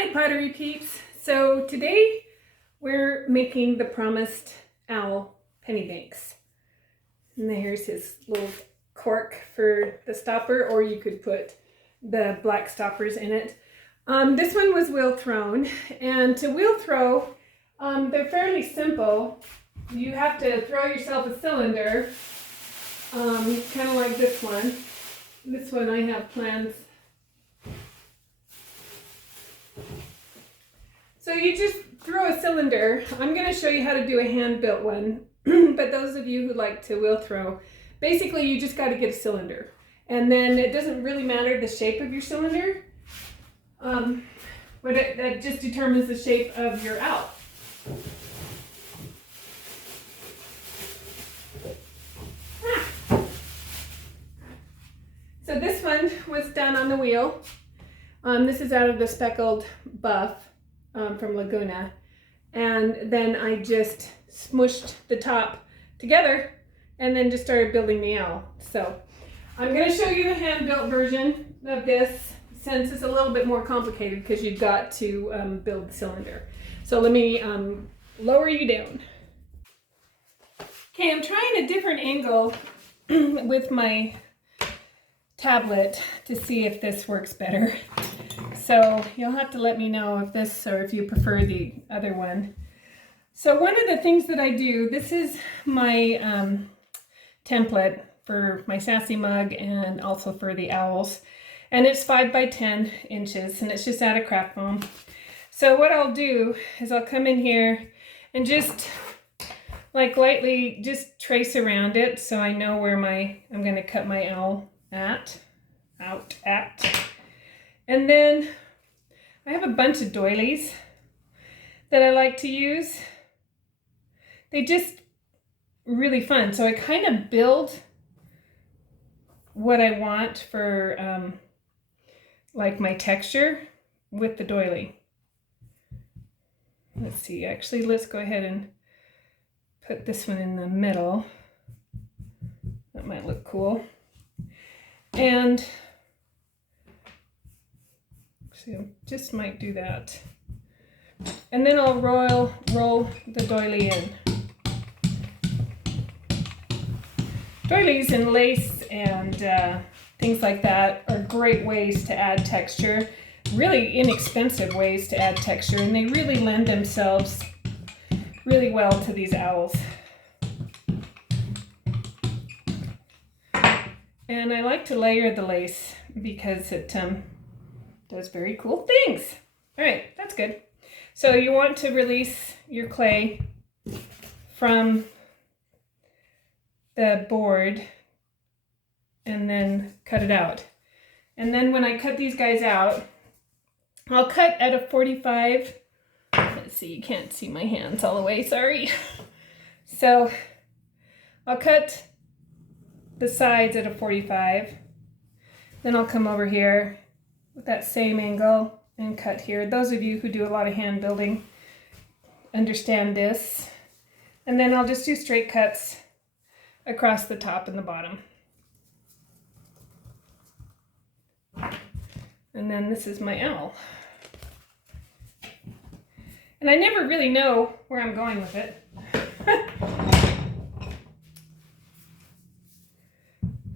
Hi Pottery peeps. So today we're making the promised owl penny banks. And here's his little cork for the stopper, or you could put the black stoppers in it. This one was wheel thrown, and to wheel throw, they're fairly simple. You have to throw yourself a cylinder, kind of like this one. This one I have plans. So you just throw a cylinder. I'm going to show you how to do a hand-built one, but those of you who like to wheel throw, basically you just got to get a cylinder. And then it doesn't really matter the shape of your cylinder, but that just determines the shape of your owl. So this one was done on the wheel. This is out of the speckled buff from Laguna. And then I just smushed the top together and then just started building the owl. So I'm going to show you the hand-built version of this, since it's a little bit more complicated because you've got to build the cylinder. So let me lower you down. Okay, I'm trying a different angle with my tablet to see if this works better. So you'll have to let me know if this, or if you prefer the other one. So one of the things that I do, this is my template for my sassy mug and also for the owls. And it's 5 by 10 inches, and it's just out of craft foam. So what I'll do is I'll come in here and just like lightly just trace around it so I know where I'm going to cut my owl out at. And then I have a bunch of doilies that I like to use. They just really fun. So I kind of build what I want for like my texture with the doily. Let's see, actually let's go ahead and put this one in the middle. That might look cool. And so just might do that. And then I'll roll the doily in. Doilies and lace and things like that are great ways to add texture. Really inexpensive ways to add texture, and they really lend themselves really well to these owls. And I like to layer the lace because it does very cool things. All right, that's good. So you want to release your clay from the board and then cut it out. And then when I cut these guys out, I'll cut at a 45. Let's see, you can't see my hands all the way, sorry. So I'll cut the sides at a 45. Then I'll come over here with that same angle and cut here. Those of you who do a lot of hand building understand this. And then I'll just do straight cuts across the top and the bottom. And then this is my owl. And I never really know where I'm going with it.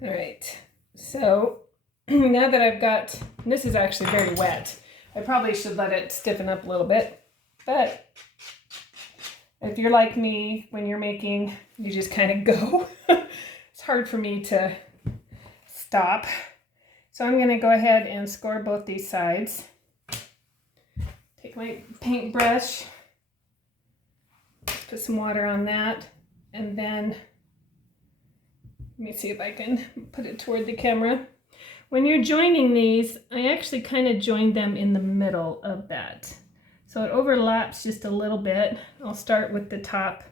All right, so now that I've got, this is actually very wet. I probably should let it stiffen up a little bit, but if you're like me, when you're making, you just kind of go. It's hard for me to stop. So I'm gonna go ahead and score both these sides. Take my paintbrush, put some water on that, and then let me see if I can put it toward the camera. When you're joining these, I actually kind of joined them in the middle of that. So it overlaps just a little bit. I'll start with the top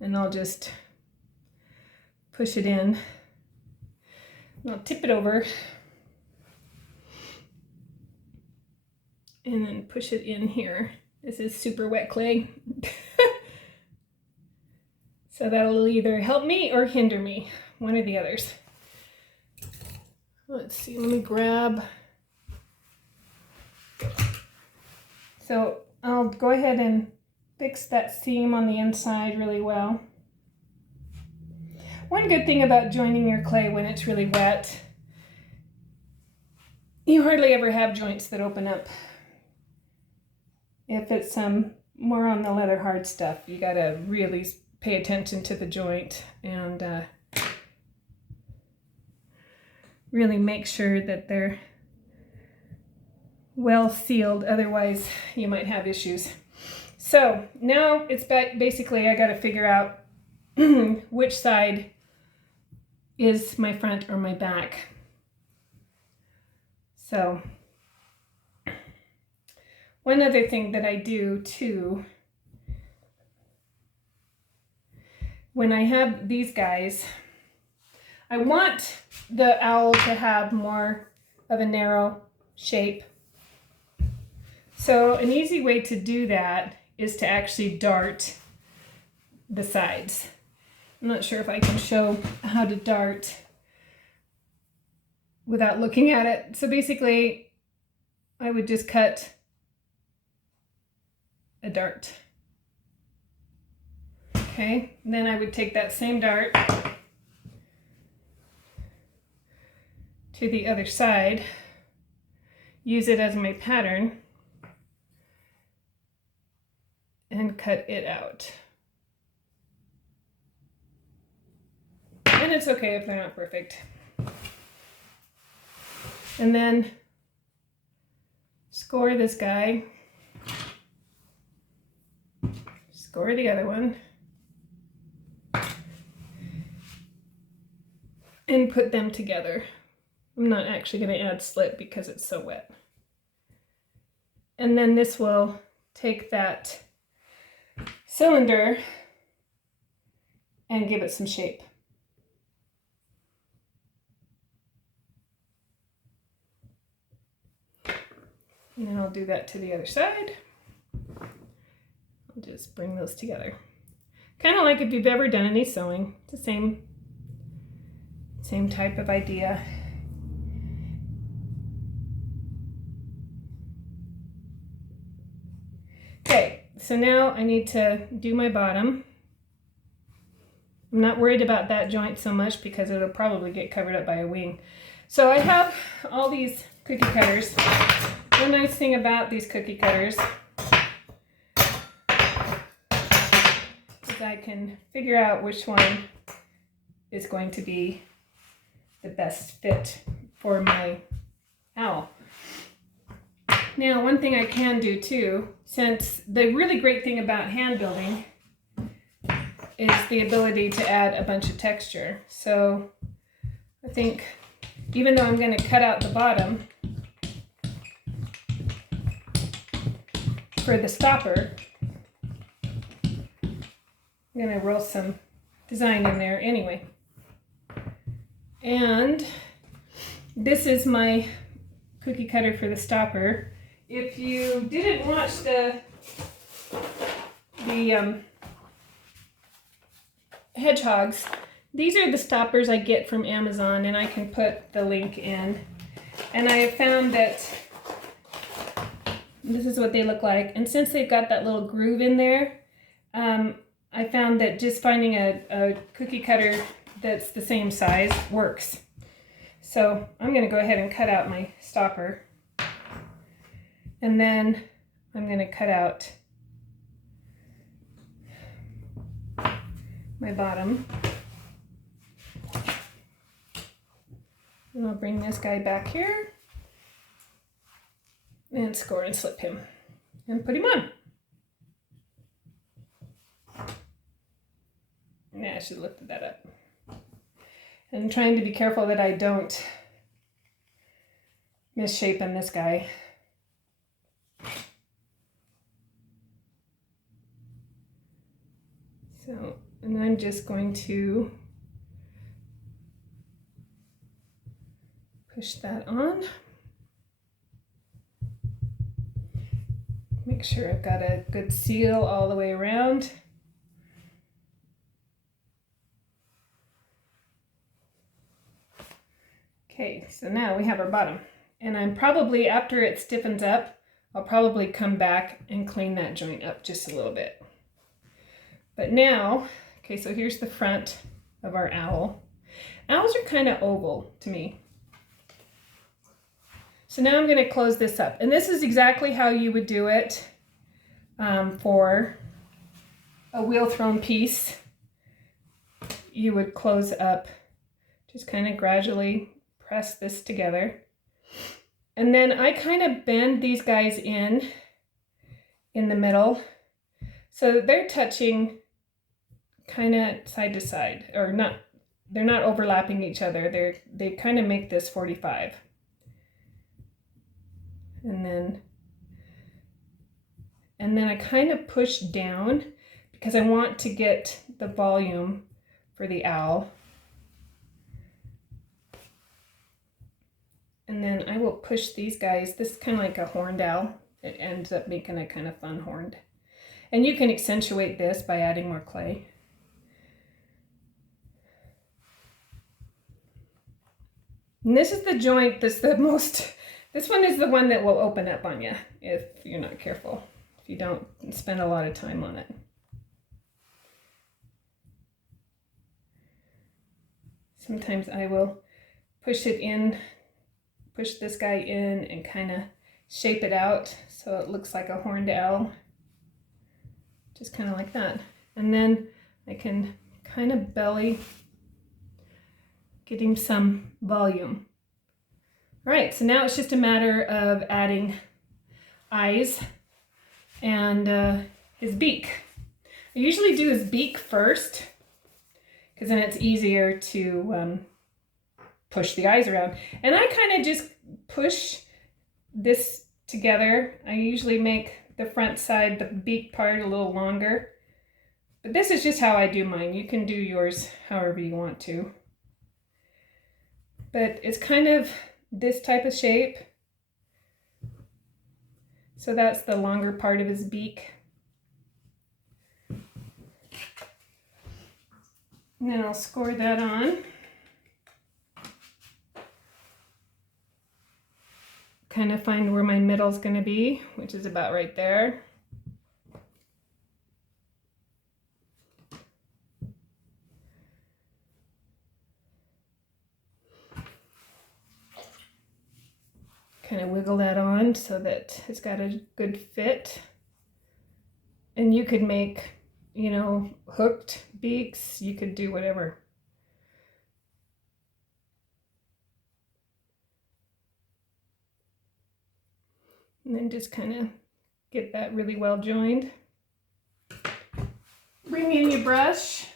and I'll just push it in. And I'll tip it over and then push it in here. This is super wet clay. So that'll either help me or hinder me, one or the others. Let's see, let me grab So I'll go ahead and fix that seam on the inside really well. One good thing about joining your clay when it's really wet, you hardly ever have joints that open up. If it's more on the leather hard stuff, you gotta really pay attention to the joint and really make sure that they're well sealed, otherwise you might have issues. So now it's basically I gotta figure out which side is my front or my back. So one other thing that I do too, when I have these guys, I want the owl to have more of a narrow shape. So an easy way to do that is to actually dart the sides. I'm not sure if I can show how to dart without looking at it. So basically, I would just cut a dart. Okay, and then I would take that same dart to the other side, use it as my pattern, and cut it out. And it's okay if they're not perfect. And then score this guy, score the other one, and put them together. I'm not actually going to add slit because it's so wet. And then this will take that cylinder and give it some shape. And then I'll do that to the other side. I'll just bring those together. Kind of like if you've ever done any sewing. It's the same type of idea. Okay, so now I need to do my bottom. I'm not worried about that joint so much because it'll probably get covered up by a wing. So I have all these cookie cutters. One nice thing about these cookie cutters is I can figure out which one is going to be the best fit for my owl. Now, one thing I can do too, since the really great thing about hand building is the ability to add a bunch of texture. So I think even though I'm going to cut out the bottom for the stopper, I'm going to roll some design in there anyway. And this is my cookie cutter for the stopper. If you didn't watch the hedgehogs, these are the stoppers I get from Amazon, and I can put the link in. And I have found that this is what they look like. And since they've got that little groove in there, I found that just finding a cookie cutter that's the same size works. So I'm going to go ahead and cut out my stopper. And then I'm going to cut out my bottom. And I'll bring this guy back here and score and slip him and put him on. Yeah, I should have lifted that up. And I'm trying to be careful that I don't misshapen this guy. So, and I'm just going to push that on. Make sure I've got a good seal all the way around. Okay, so now we have our bottom. And I'm probably, after it stiffens up, I'll probably come back and clean that joint up just a little bit. But now, okay, so here's the front of our owl. Owls are kind of oval to me. So now I'm going to close this up. And this is exactly how you would do it for a wheel thrown piece. You would close up, just kind of gradually press this together. And then I kind of bend these guys in the middle so that they're touching kind of side to side, or not, they're not overlapping each other. They kind of make this 45. And then I kind of push down because I want to get the volume for the owl. And then I will push these guys. This is kind of like a horned owl. It ends up making a kind of fun horned. And you can accentuate this by adding more clay. And this is the joint that's the most, this one is the one that will open up on you if you're not careful, if you don't spend a lot of time on it. Sometimes I will push it in, push this guy in and kind of shape it out so it looks like a horned owl. Just kind of like that. And then I can kind of belly, get him some volume. All right, so now it's just a matter of adding eyes and his beak. I usually do his beak first because then it's easier to push the eyes around. And I kind of just push this together. I usually make the front side, the beak part, a little longer. But this is just how I do mine. You can do yours however you want to. But it's kind of this type of shape. So that's the longer part of his beak. And then I'll score that on. Kind of find where my middle's going to be, which is about right there. Kind of wiggle that on so that it's got a good fit. And you could make, you know, hooked beaks. You could do whatever. And then just kind of get that really well joined. Bring in your brush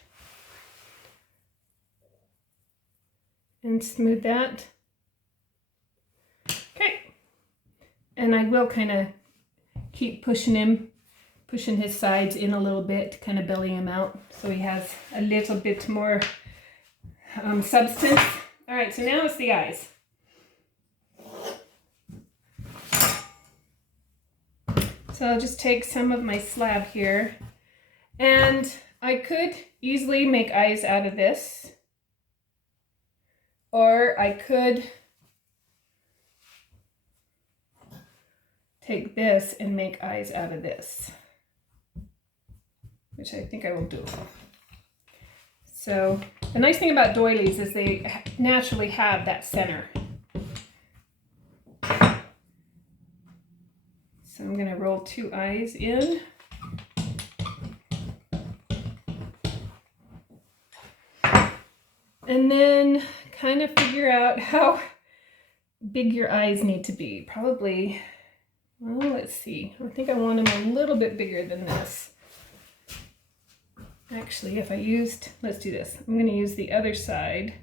and smooth that. Okay. And I will kind of keep pushing his sides in a little bit to kind of belly him out so he has a little bit more substance. All right, so now it's the eyes. So I'll just take some of my slab here, and I could easily make eyes out of this, or I could take this and make eyes out of this, which I think I will do. So the nice thing about doilies is they naturally have that center. So I'm going to roll 2 eyes in. And then kind of figure out how big your eyes need to be. Probably, well, let's see. I think I want them a little bit bigger than this. Actually, if I used, let's do this. I'm going to use the other side.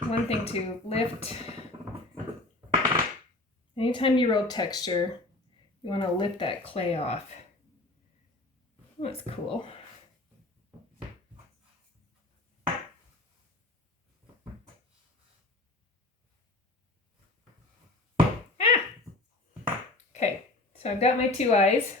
One thing to lift. Anytime you roll texture, you want to lift that clay off. Oh, that's cool. Okay, so I've got my 2 eyes.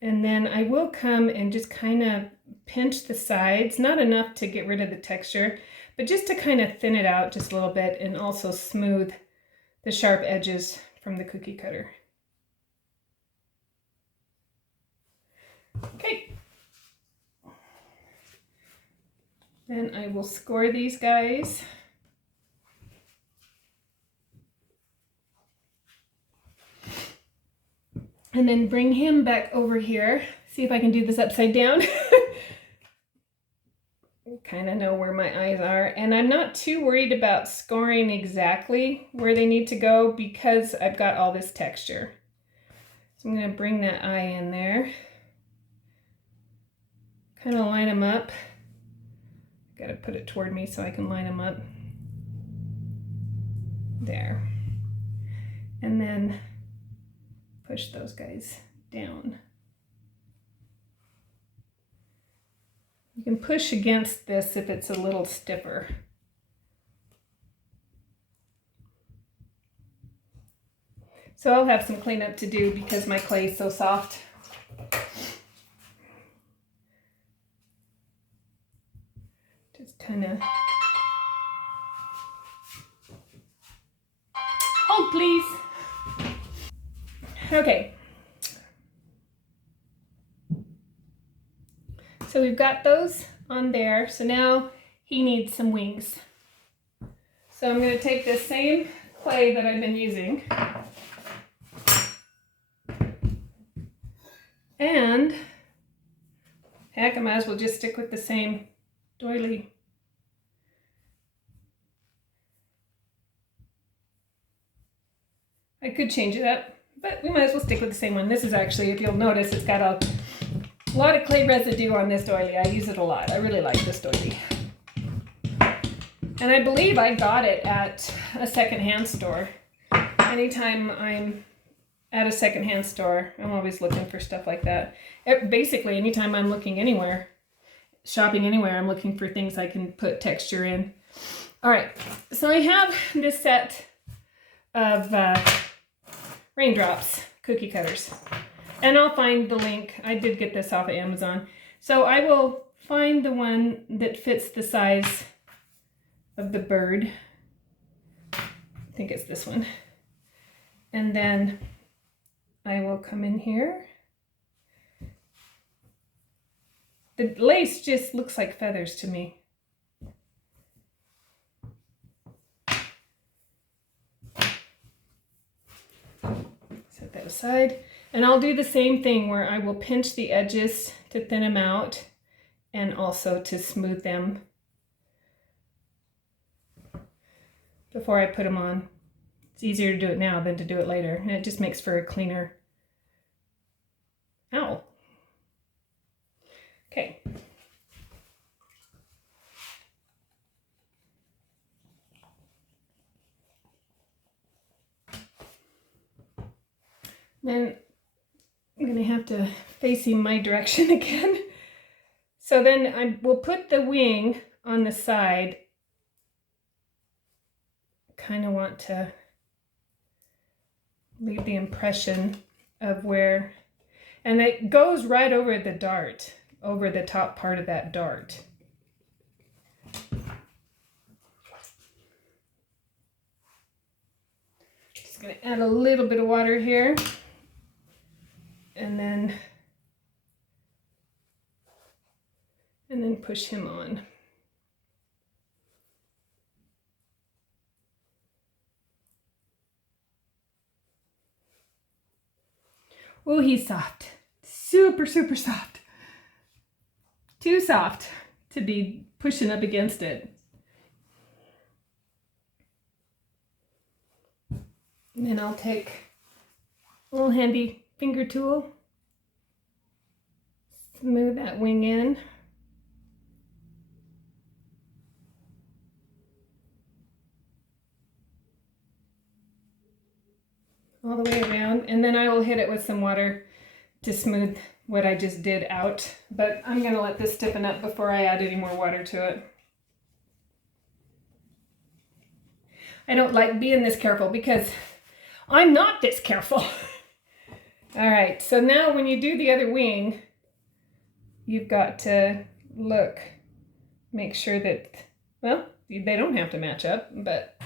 And then I will come and just kind of pinch the sides, not enough to get rid of the texture, but but just to kind of thin it out just a little bit and also smooth the sharp edges from the cookie cutter. Okay. Then I will score these guys. And then bring him back over here. See if I can do this upside down. Kind of know where my eyes are. And I'm not too worried about scoring exactly where they need to go because I've got all this texture. So I'm going to bring that eye in there. Kind of line them up. Got to put it toward me so I can line them up. There. And then push those guys down. You can push against this if it's a little stiffer. So I'll have some cleanup to do because my clay is so soft. Just kind of... Hold, please. Okay. So we've got those on there. So now he needs some wings. So I'm going to take this same clay that I've been using and heck, I might as well just stick with the same doily. I could change it up, but we might as well stick with the same one. This is actually, if you'll notice, it's got a lot of clay residue on this doily. I use it a lot. I really like this doily. And I believe I got it at a secondhand store. Anytime I'm at a secondhand store, I'm always looking for stuff like that. Basically, anytime I'm looking anywhere, shopping anywhere, I'm looking for things I can put texture in. All right, so I have this set of raindrops cookie cutters. And I'll find the link. I did get this off of Amazon. So I will find the one that fits the size of the bird. I think it's this one. And then I will come in here. The lace just looks like feathers to me. Set that aside. And I'll do the same thing where I will pinch the edges to thin them out and also to smooth them before I put them on. It's easier to do it now than to do it later, and it just makes for a cleaner owl. Okay. Then I'm going to have to face him my direction again. So then I will put the wing on the side. Kind of want to leave the impression of where, and it goes right over the dart, over the top part of that dart. Just going to add a little bit of water here. And then push him on. Oh, he's soft. Super, super soft. Too soft to be pushing up against it. And then I'll take a little handy finger tool, smooth that wing in. All the way around, and then I will hit it with some water to smooth what I just did out. But I'm going to let this stiffen up before I add any more water to it. I don't like being this careful because I'm not this careful. All right, so now when you do the other wing, you've got to look, make sure that, well, They don't have to match up, but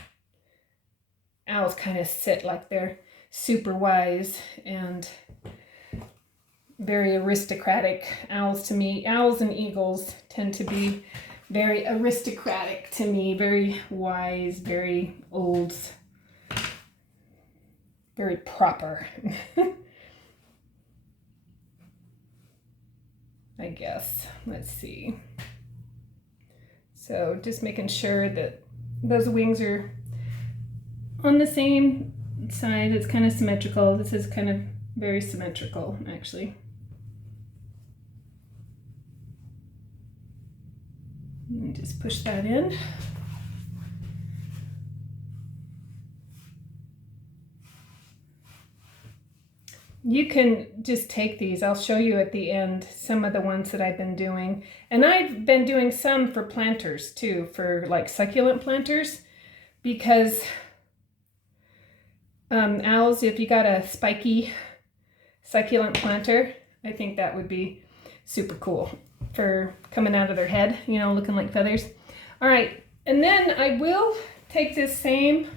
owls kind of sit like they're super wise and very aristocratic. Owls to me, owls and eagles tend to be very aristocratic to me, very wise, very old, very proper. I guess. Let's see. So just making sure that those wings are on the same side. It's kind of symmetrical. This is kind of very symmetrical, actually. And just push that in. You can just take these. I'll show you at the end some of the ones that I've been doing. And I've been doing some for planters too, for like succulent planters, because owls, if you got a spiky succulent planter, I think that would be super cool for coming out of their head, you know, looking like feathers. All right, and then I will take this same,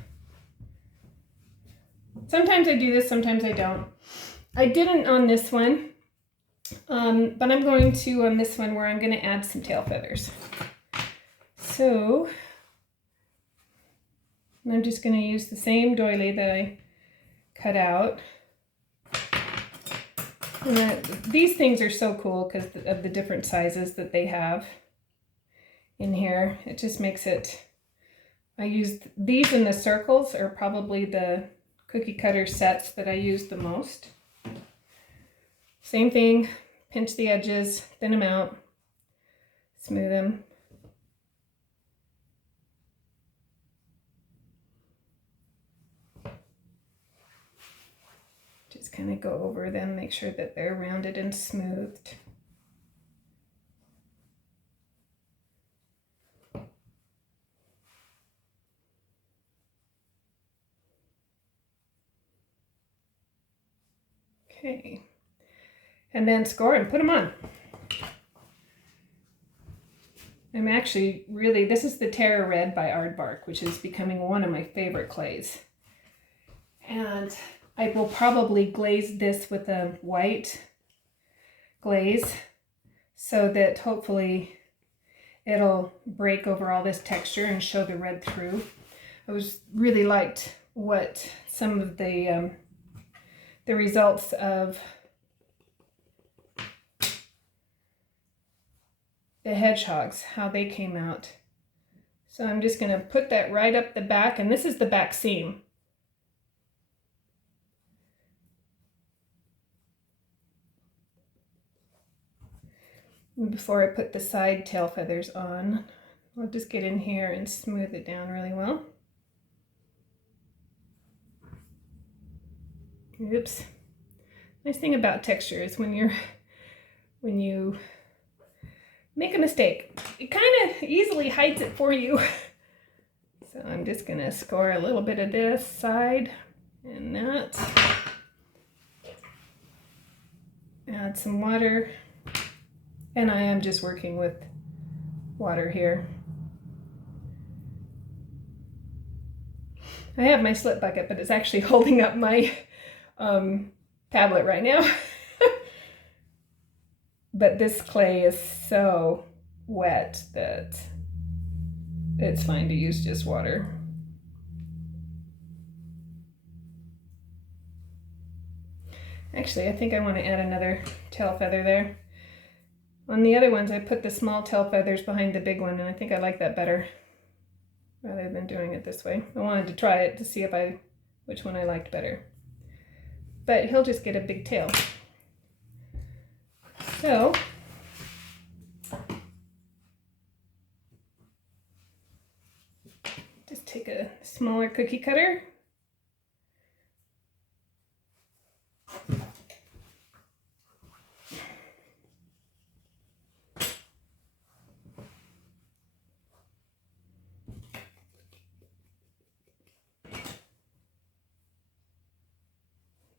sometimes I do this, sometimes I don't. I didn't on this one, but I'm going to on this one where I'm going to add some tail feathers. So I'm just going to use the same doily that I cut out. And these things are so cool because of the different sizes that they have in here. It just makes it, I used these in the circles are probably the cookie cutter sets that I use the most. Same thing, pinch the edges, thin them out, smooth them. Just kind of go over them, make sure that they're rounded and smoothed. Okay. And then score and put them on. I'm actually really, this is the Terra Red by Aardvark, which is becoming one of my favorite clays. And I will probably glaze this with a white glaze so that hopefully it'll break over all this texture and show the red through. I really liked what some of the results of the hedgehogs, how they came out. So I'm just going to put that right up the back, and this is the back seam. And before I put the side tail feathers on, I'll just get in here and smooth it down really well. Oops. Nice thing about texture is when you make a mistake, it kind of easily hides it for you. So I'm just going to score a little bit of this side and that. Add some water. And I am just working with water here. I have my slip bucket, but it's actually holding up my tablet right now. But this clay is so wet that it's fine to use just water. Actually, I think I want to add another tail feather there. On the other ones, I put the small tail feathers behind the big one, and I think I like that better rather than doing it this way. I wanted to try it to see which one I liked better. But he'll just get a big tail. So, just take a smaller cookie cutter.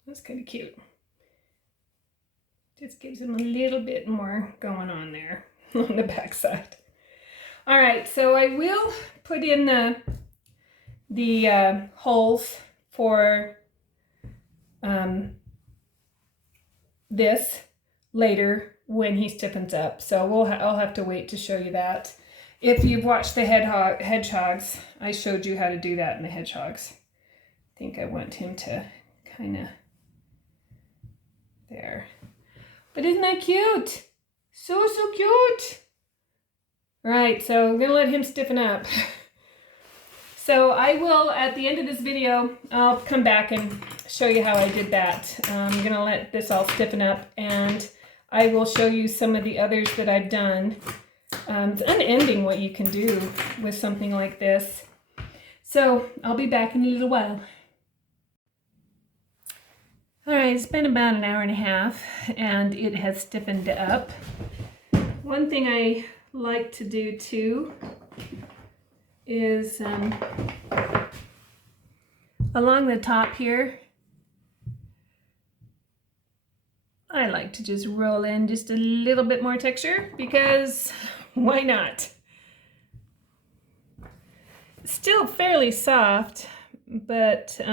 That's kind of cute. Just gives him a little bit more going on there on the back side. All right, so I will put in the holes for this later when he stiffens up. So I'll have to wait to show you that. If you've watched the hedgehogs, I showed you how to do that in the hedgehogs. I think I want him to kind of there. But isn't that cute? So cute. Right, so I'm gonna let him stiffen up. So I will, at the end of this video, I'll come back and show you how I did that. I'm gonna let this all stiffen up, and I will show you some of the others that I've done. It's unending what you can do with something like this. So I'll be back in a little while. All right, it's been about an hour and a half, and it has stiffened up. One thing I like to do too is along the top here, I like to just roll in just a little bit more texture, because why not? Still fairly soft, but I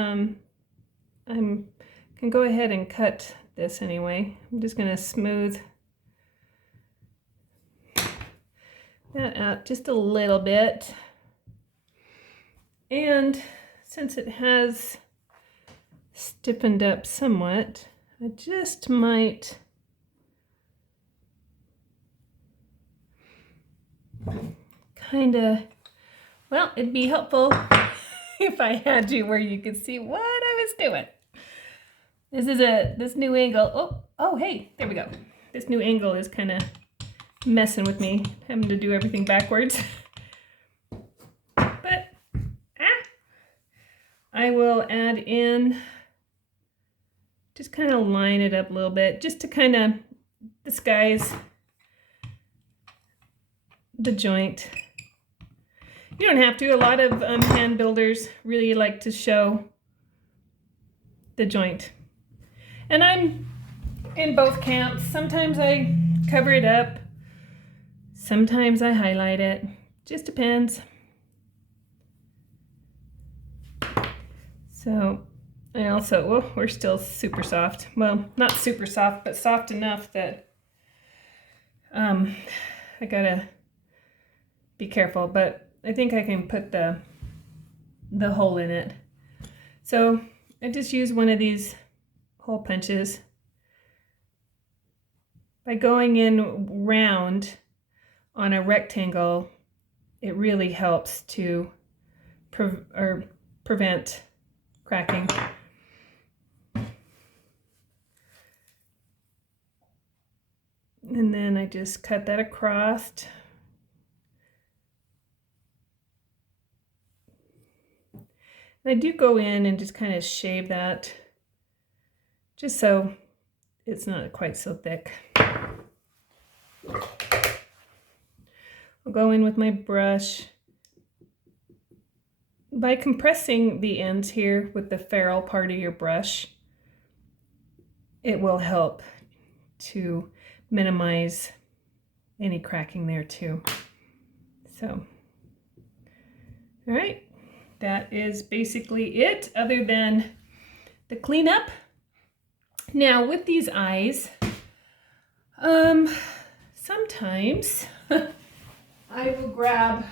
can go ahead and cut this anyway. I'm just going to smooth that out just a little bit. And since it has stiffened up somewhat, I just might kind of, well, it'd be helpful if I had you where you could see what I was doing. This new angle. Oh, hey, there we go. This new angle is kind of messing with me, having to do everything backwards. But I will add in, just kind of line it up a little bit, just to kind of disguise the joint. You don't have to. A lot of hand builders really like to show the joint. And I'm in both camps. Sometimes I cover it up. Sometimes I highlight it. Just depends. So I also, well, we're still super soft. Well, not super soft, but soft enough that I gotta be careful, but I think I can put the hole in it. So I just use one of these hole punches. By going in round on a rectangle, it really helps to prevent cracking. And then I just cut that across. And I do go in and just kind of shave that, just so it's not quite so thick. I'll go in with my brush. By compressing the ends here with the ferrule part of your brush, it will help to minimize any cracking there too. So, all right, that is basically it, other than the cleanup. Now with these eyes, sometimes I will grab,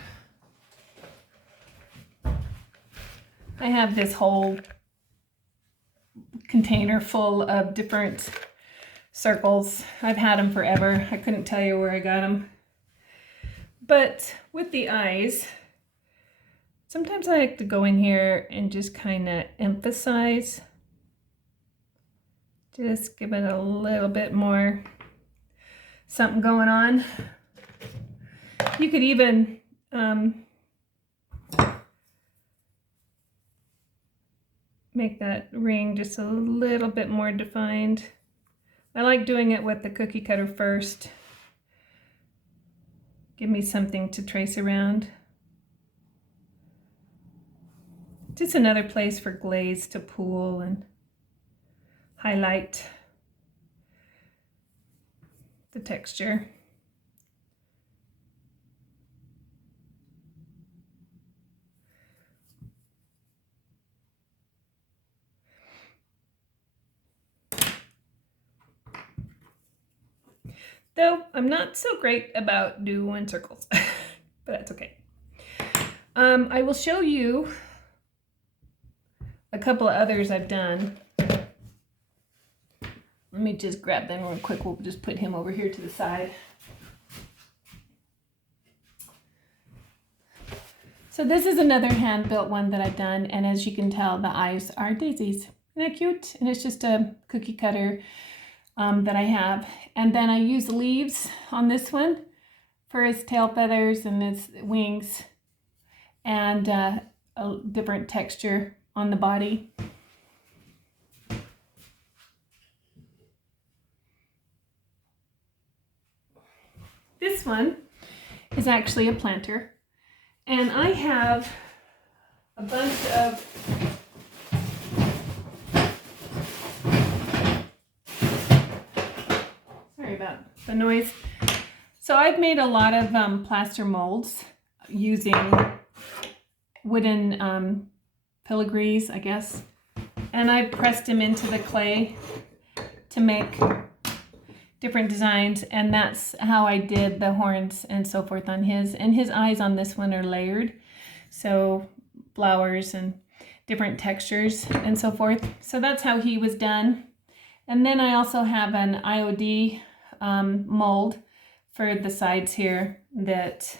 I have this whole container full of different circles. I've had them forever. I couldn't tell you where I got them. But with the eyes, sometimes I like to go in here and just kind of emphasize. Just give it a little bit more something going on. You could even make that ring just a little bit more defined. I like doing it with the cookie cutter first. Give me something to trace around. Just another place for glaze to pool and highlight the texture. Though I'm not so great about doing circles, but that's okay. I will show you a couple of others I've done. Let me just grab them real quick. We'll just put him over here to the side. So this is another hand-built one that I've done, and as you can tell, the eyes are daisies. Isn't that cute? And it's just a cookie cutter that I have. And then I use leaves on this one for his tail feathers and his wings, and a different texture on the body. This one is actually a planter, and I have a bunch of sorry about the noise. So I've made a lot of plaster molds using wooden filigrees, I guess, and I pressed them into the clay to make different designs, and that's how I did the horns and so forth on his. And his eyes on this one are layered, so flowers and different textures and so forth. So that's how he was done. And then I also have an IOD mold for the sides here that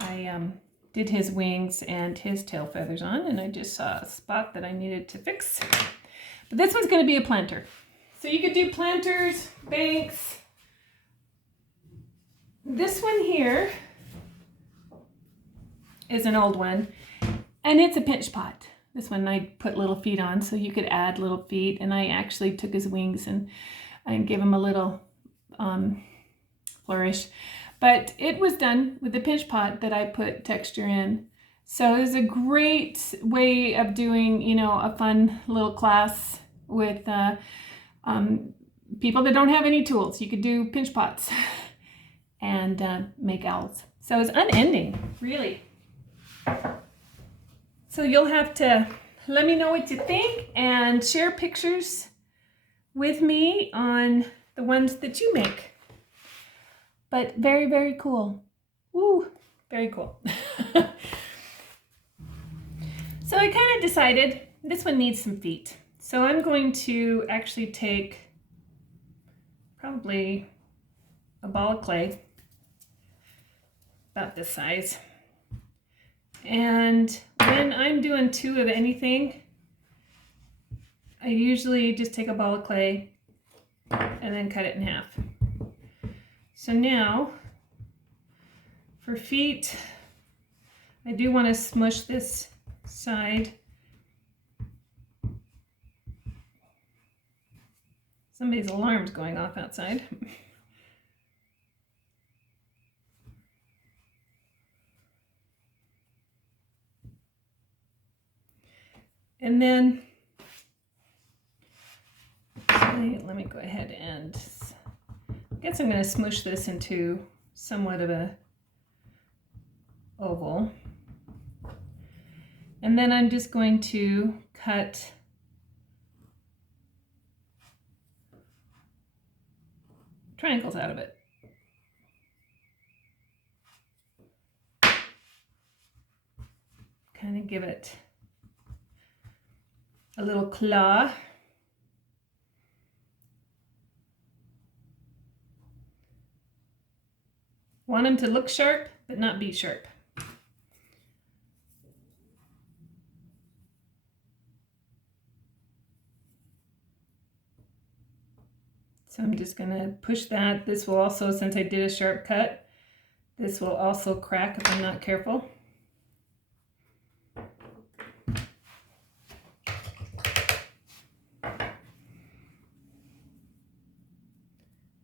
I did his wings and his tail feathers on, and I just saw a spot that I needed to fix. But this one's going to be a planter. So you could do planters, banks. This one here is an old one, and it's a pinch pot. This one I put little feet on, so you could add little feet, and I actually took his wings and I gave him a little flourish. But it was done with the pinch pot that I put texture in. So it was a great way of doing, you know, a fun little class with people that don't have any tools. You could do pinch pots and make owls. So it's unending, really. So you'll have to let me know what you think and share pictures with me on the ones that you make. But very, very cool. Woo, very cool. So I kind of decided this one needs some feet. So I'm going to actually take probably a ball of clay, about this size. And when I'm doing two of anything, I usually just take a ball of clay and then cut it in half. So now, for feet, I do want to smush this side. Somebody's alarm's going off outside. And then, let me go ahead and, I guess I'm going to smush this into somewhat of a oval. And then I'm just going to cut triangles out of it. Kind of give it a little claw. Want them to look sharp, but not be sharp. So I'm just going to push that. This will also, since I did a sharp cut, this will also crack if I'm not careful.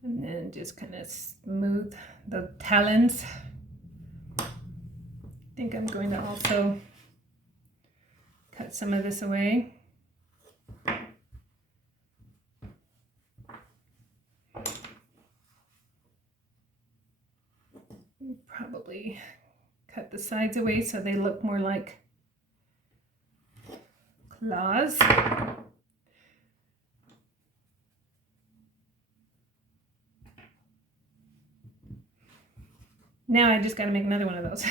And then just kind of smooth the talons. I think I'm going to also cut some of this away. Probably cut the sides away so they look more like claws. Now I just got to make another one of those.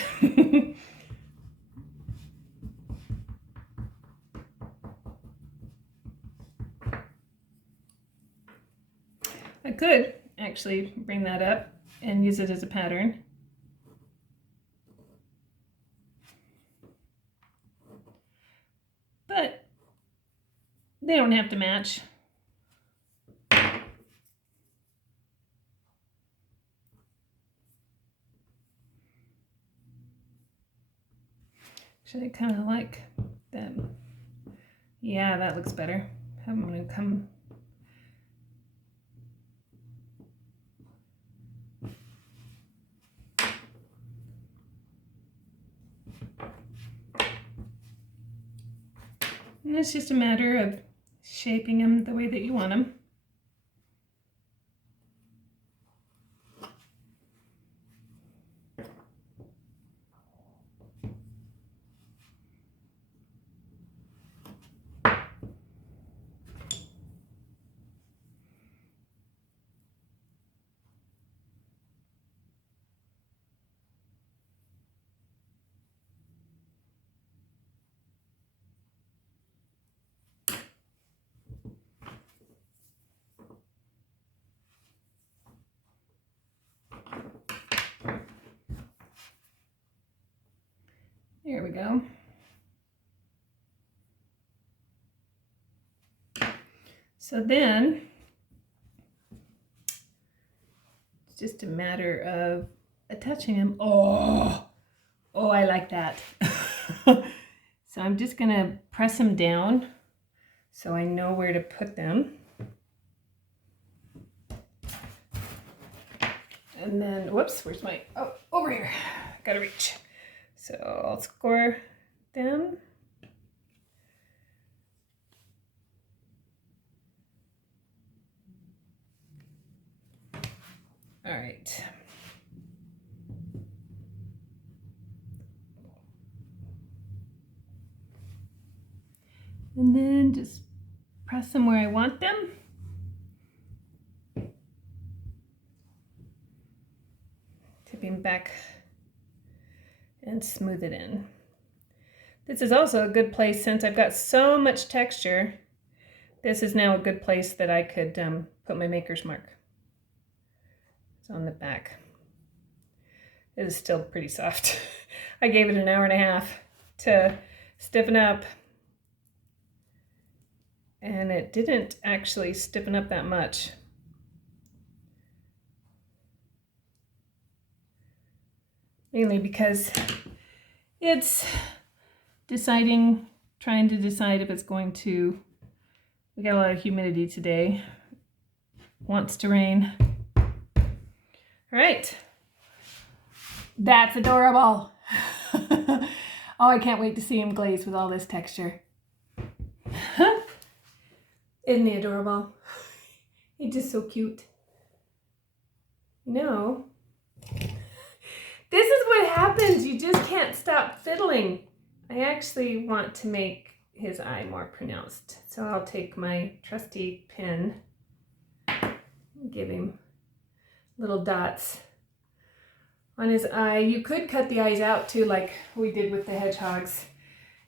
I could actually bring that up and use it as a pattern. But they don't have to match. Actually, I kind of like that. Yeah, that looks better. I'm going to come. And it's just a matter of shaping them the way that you want them. There we go. So then it's just a matter of attaching them. Oh, I like that. So I'm just gonna press them down so I know where to put them. And then, whoops, where's my, oh, over here. Gotta reach. So I'll score them. All right. And then just press them where I want them. Tipping back and smooth it in. This is also a good place, since I've got so much texture, this is now a good place that I could put my maker's mark. It's on the back. It is still pretty soft. I gave it an hour and a half to stiffen up, and it didn't actually stiffen up that much. Mainly because it's trying to decide if it's going to, we got a lot of humidity today. Wants to rain. All right. That's adorable. Oh, I can't wait to see him glaze with all this texture. Isn't he adorable? He's just so cute. No. This is what happens. You just can't stop fiddling. I actually want to make his eye more pronounced. So I'll take my trusty pen and give him little dots on his eye. You could cut the eyes out too, like we did with the hedgehogs.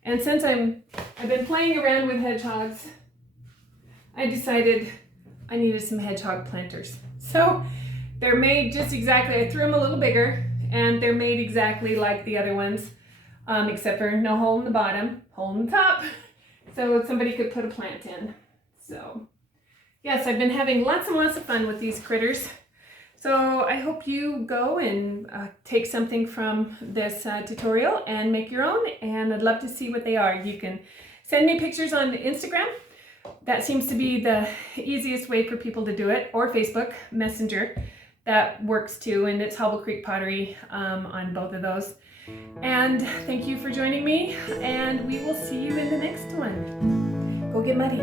And since I've been playing around with hedgehogs, I decided I needed some hedgehog planters. So they're made just exactly, I threw them a little bigger, and they're made exactly like the other ones, except for no hole in the bottom, hole in the top, so somebody could put a plant in. So yes, I've been having lots and lots of fun with these critters. So I hope you go and take something from this tutorial and make your own, and I'd love to see what they are. You can send me pictures on Instagram. That seems to be the easiest way for people to do it, or Facebook Messenger. That works too, and it's Hobble Creek Pottery on both of those. And thank you for joining me, and we will see you in the next one. Go get muddy.